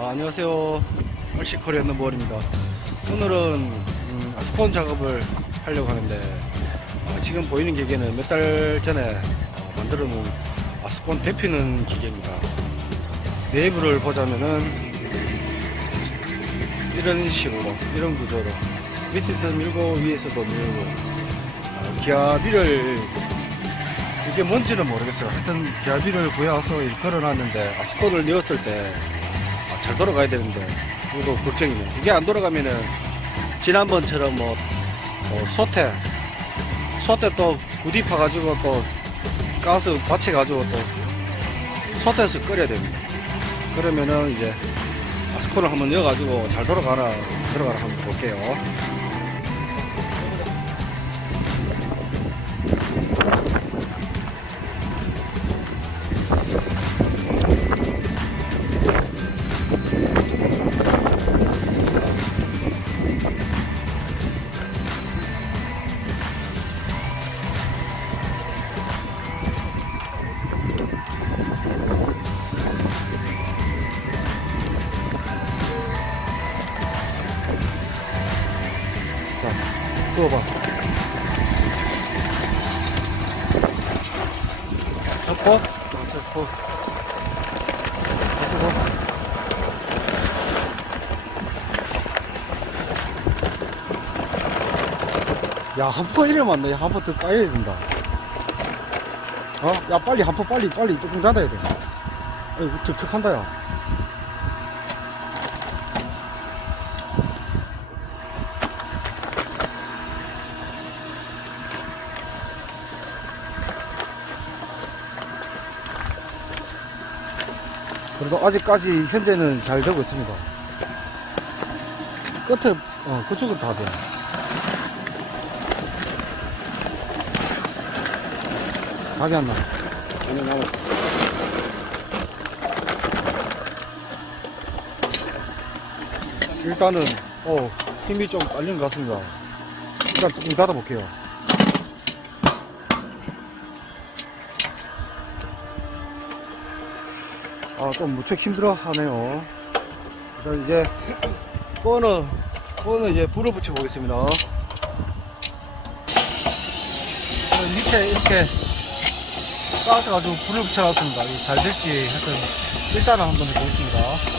안녕하세요. 얼씨코리아 넘버원입니다. 오늘은 아스콘 작업을 하려고 하는데 지금 보이는 기계는 몇 달 전에 만들어 놓은 아스콘 데피는 기계입니다. 내부를 보자면은 이런 식으로, 이런 구조로 밑에서 밀고 위에서도 밀고 기압비를, 이게 뭔지는 모르겠어요. 하여튼 기압비를 구해와서 걸어 놨는데 아스콘을 넣었을 때 잘 돌아가야 되는데 그것도 걱정이네요. 이게 안 돌아가면은 지난번처럼 소태 또 구디 파가지고 또 가스 받쳐가지고 또 소태에서 끓여야 됩니다. 그러면은 이제 아스콘을 한번 넣어가지고 잘 돌아가라 한번 볼게요. 자, 부어봐. 잡고, 잡고, 잡고. 야, 한 번 이러면 안 돼. 한 번 더 까야 된다. 야, 빨리, 한 번 빨리 뚜껑 닫아야 돼. 아이고, 척척한다, 야. 그래도 아직까지 현재는 잘 되고 있습니다. 끝에, 그쪽은 다 돼. 답이 안 나. 아니, 남았어. 일단은, 힘이 좀 딸린 것 같습니다. 일단 뚜껑 닫아볼게요. 좀 무척 힘들어 하네요. 일단 이제, 꺼는 이제 불을 붙여 보겠습니다. 밑에 이렇게 쌓아가지고 불을 붙여놨습니다. 잘 될지 해서 일단은 한번 해보겠습니다.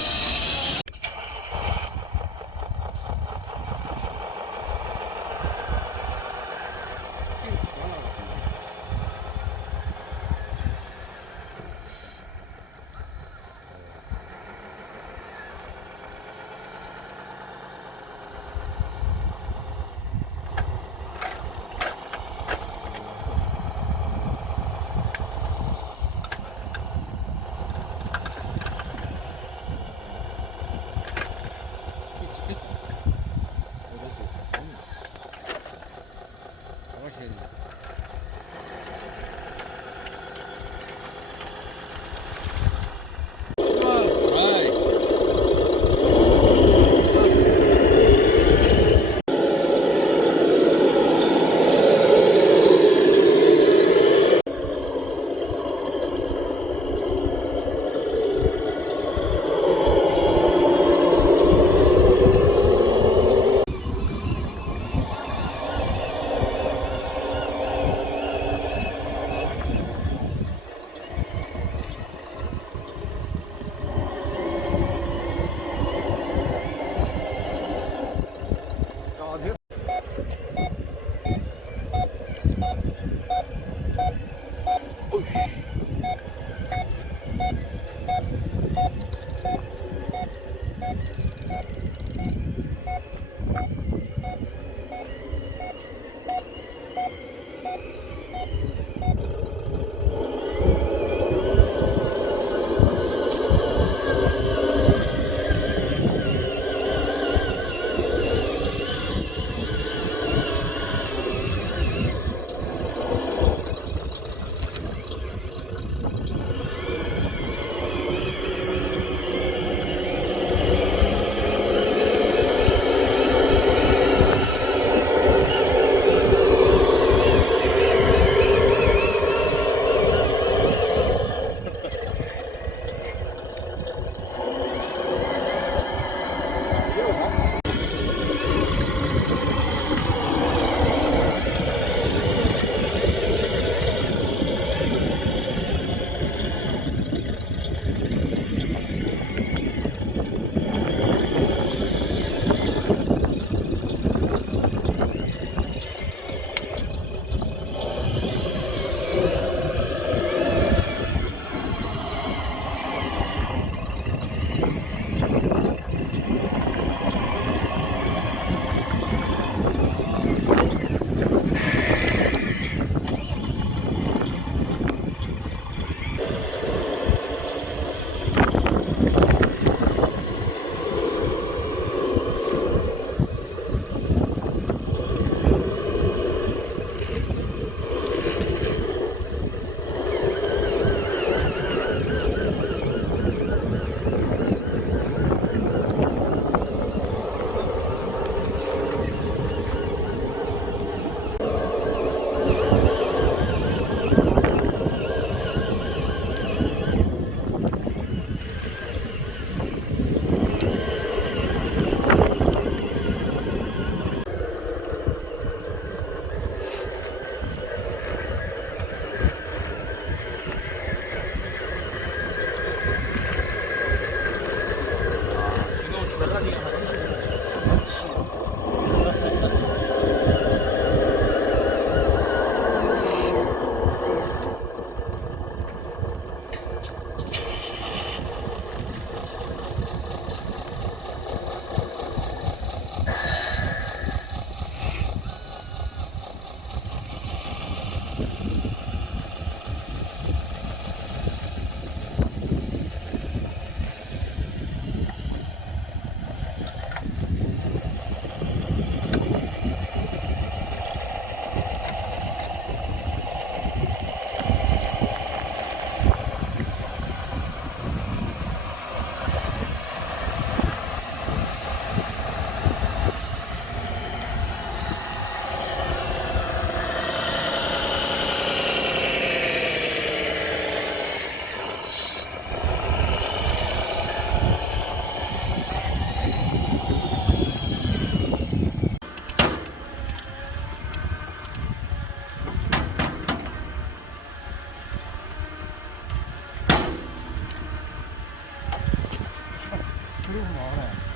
그리고 나와라.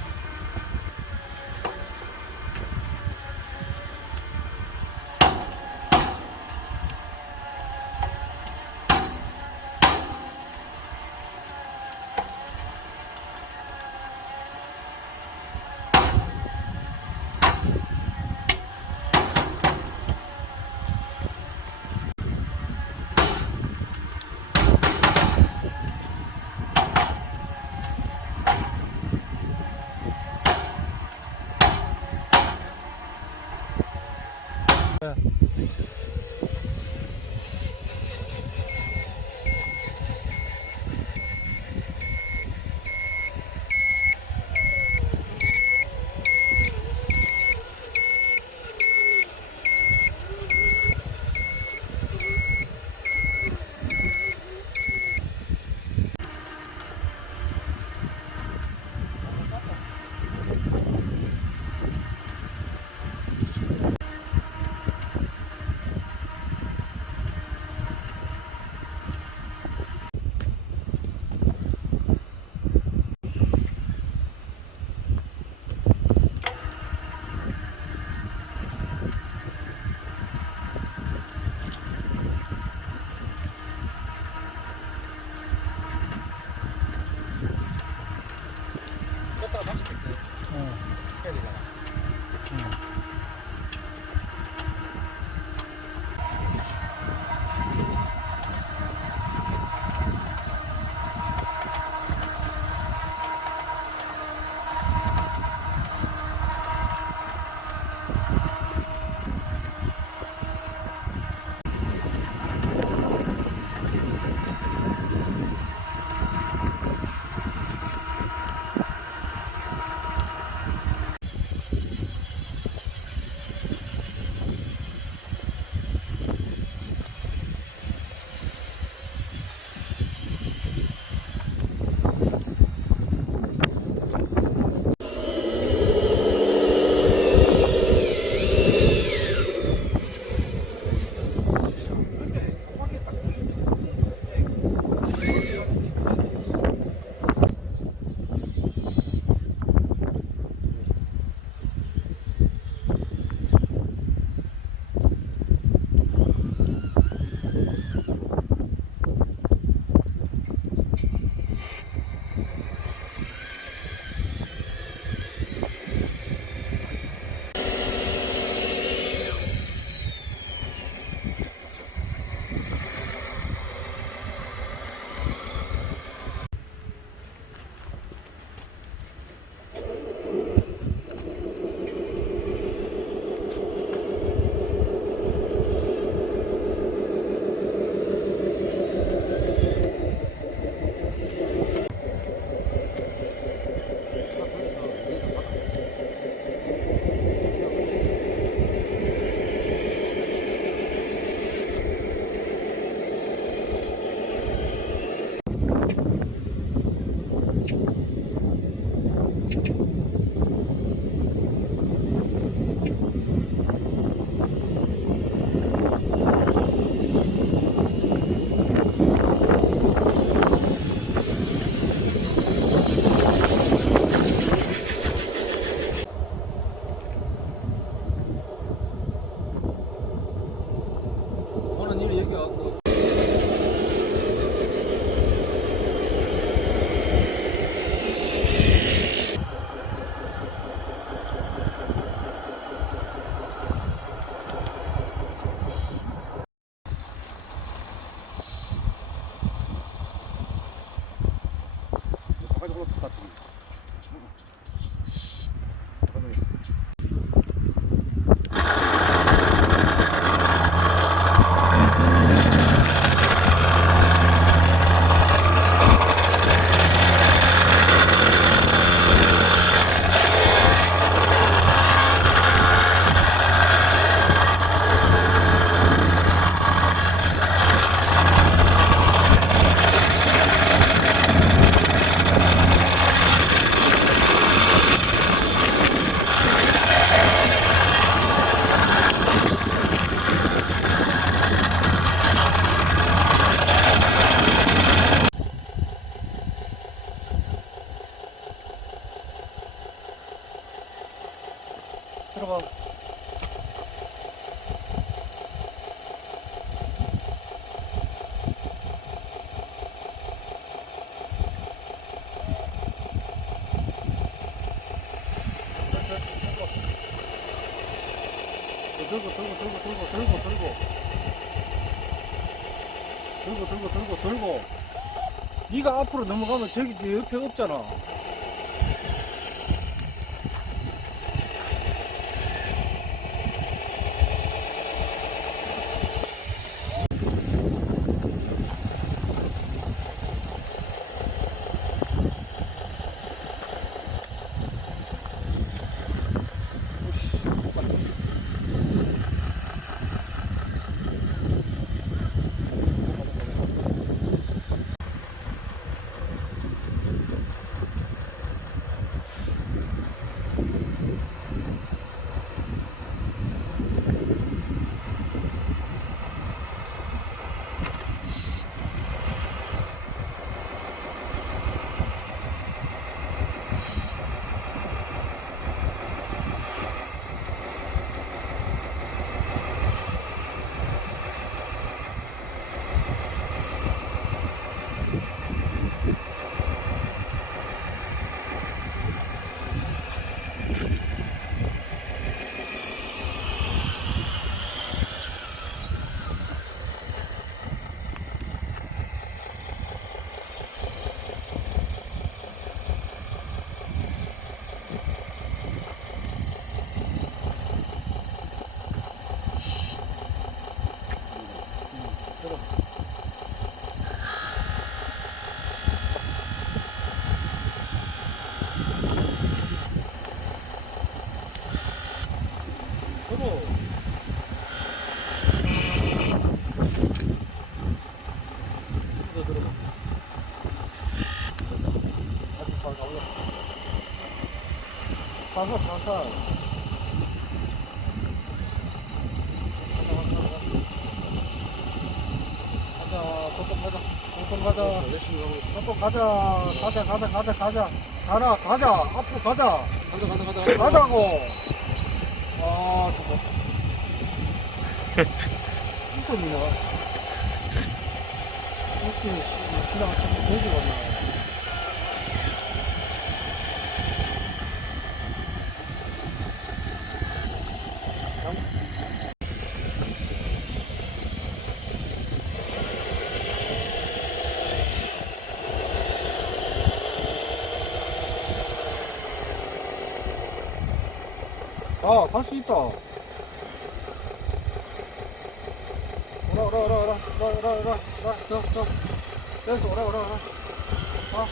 들어가. 들고. 네가 앞으로 넘어가면 저기 네 옆에 없잖아. 살살. 가자, 조금 가자. 조금 가자. 조금 가자. 자나, 가자. 앞으로 가자. 가자고. 아, 저거. 이소미나. 이렇게 지나가 참 되게 많나. 아, 갈 수 있다. 오라. 됐어, 오라. 아.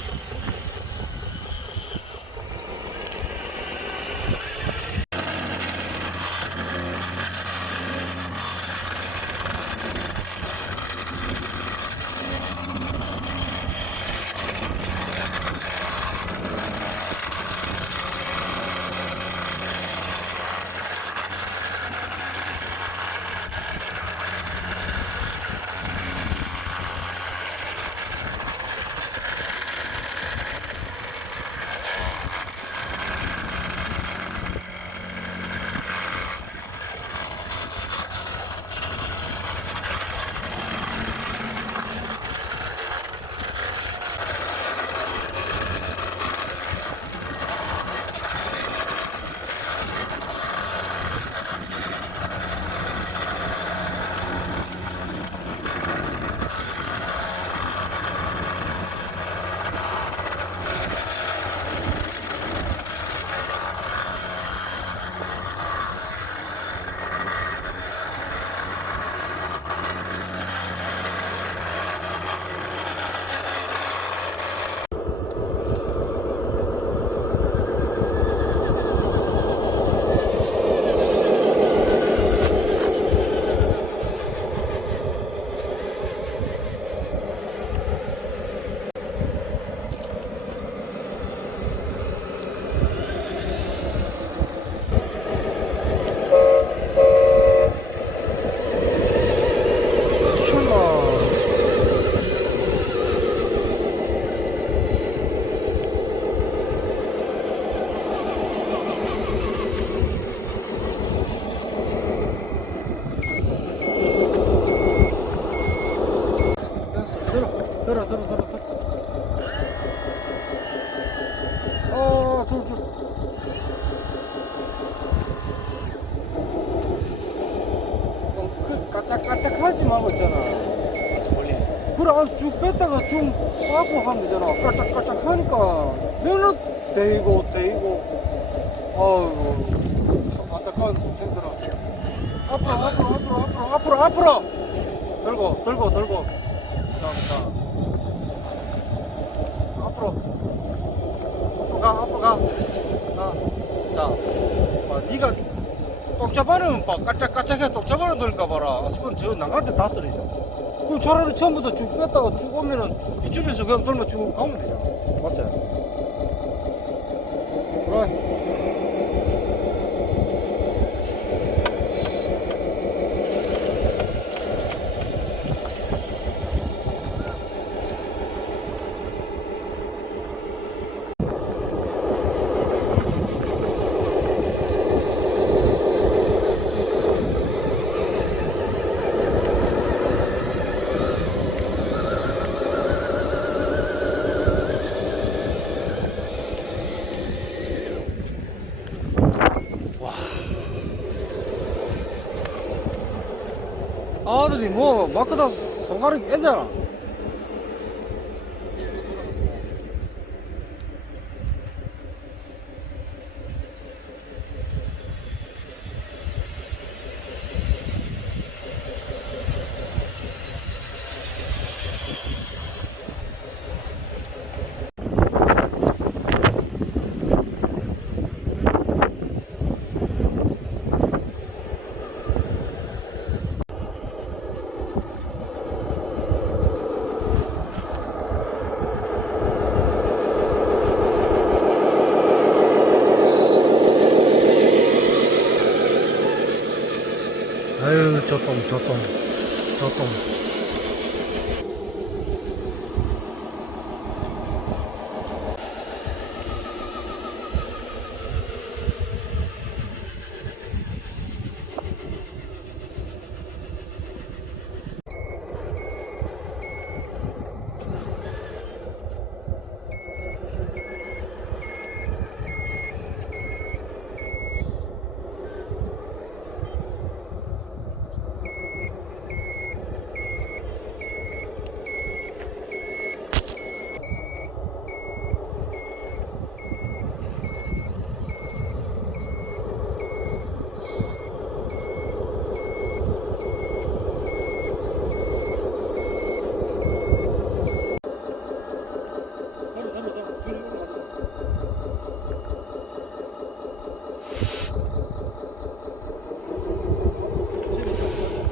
깔짝하지 말고 있잖아. 올리네. 그래, 쭉 뺐다가 좀 빠고 하면 되잖아. 깔짝깔짝 하니까 면은 대이고. 아이고, 참 안타까운 동생들아. 앞으로. 들고. 자. 앞으로 가. 자, 네가 똑 잡아놓으면 깔짝깔짝해 똑 잡아놓으니까 봐라. 손 저 나한테 다 떨어져. 그럼 차라리 처음부터 쭉 뺐다가 쭉 오면은 이쪽에서 그냥 돌면 쭉 가면 되잖아. 맞지? 그래. 아들이 뭐 마크다 손가락이 깨잖아. 아유, 저 똥.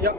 야.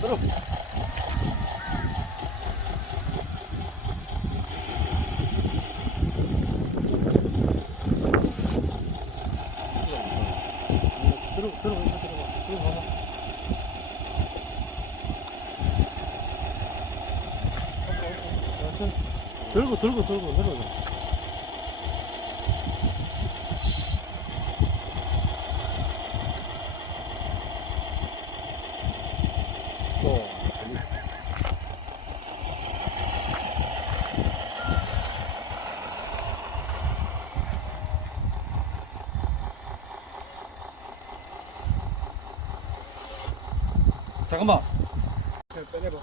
들어. 들어가. 들고 내려가. 잠깐만. 빼내봐.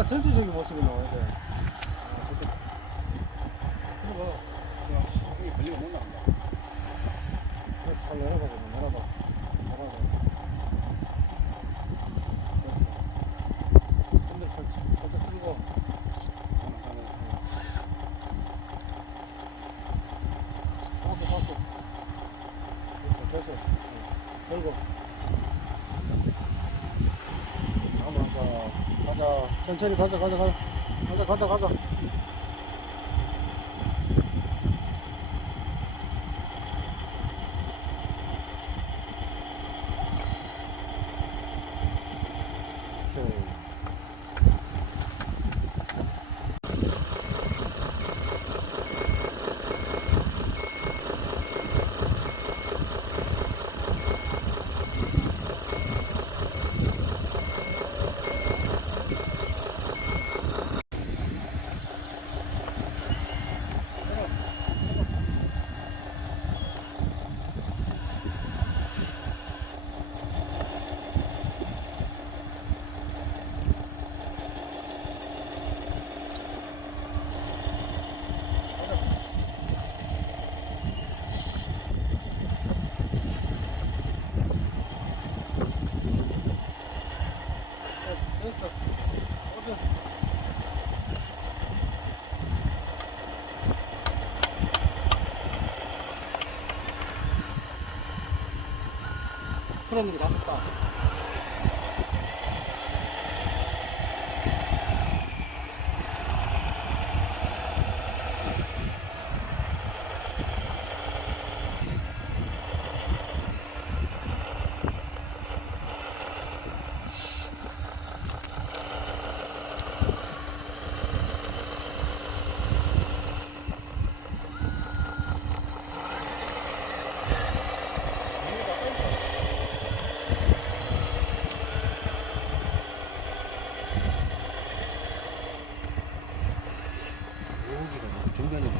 차가 전체적인 모습이 나와야 돼. 이 걸리고 못 나간다. 그래서 잘 내려봐, 내려봐. 내려봐. 됐어. 핸들 설치. 살짝 끌고. 하고. 됐어. 들고. 가자. 천천히 가자. 오케이. 됐어. 어제 풀어놓은 거 다 썼다. 여기가 정면에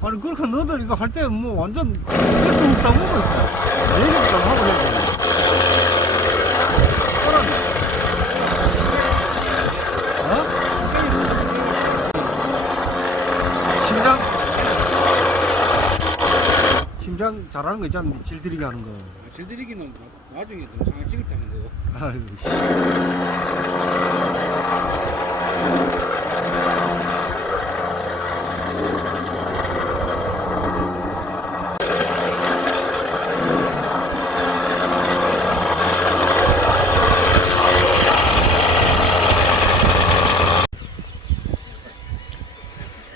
아니 그렇게 너들 이거 할 때 뭐 완전 뚝 따먹고 있어. 얘기부터 하고 해야 돼. 사람이. 심장 잘하는 거 있잖아. 질들이게 하는 거. 질들이기는 나중에 동상을 찍을 때 하는 거고. 아이고 씨.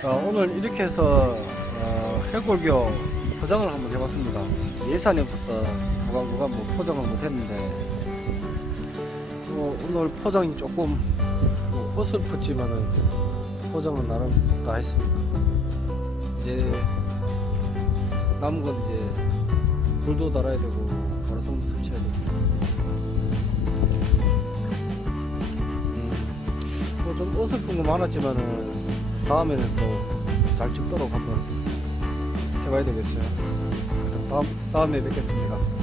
자, 오늘 이렇게 해서 해골교 포장을 한번 해봤습니다. 예산이 없어서 누가 뭐 포장을 못했는데 오늘 포장이 조금 어설펐지만은 포장은 나름 다 했습니다. 이제 남은 건 이제 불도 달아야 되고 가로등도 설치해야 되고 뭐 좀 어설픈 거 많았지만은 다음에는 또 잘 찍도록 한번 해봐야 되겠어요. 다음에 뵙겠습니다.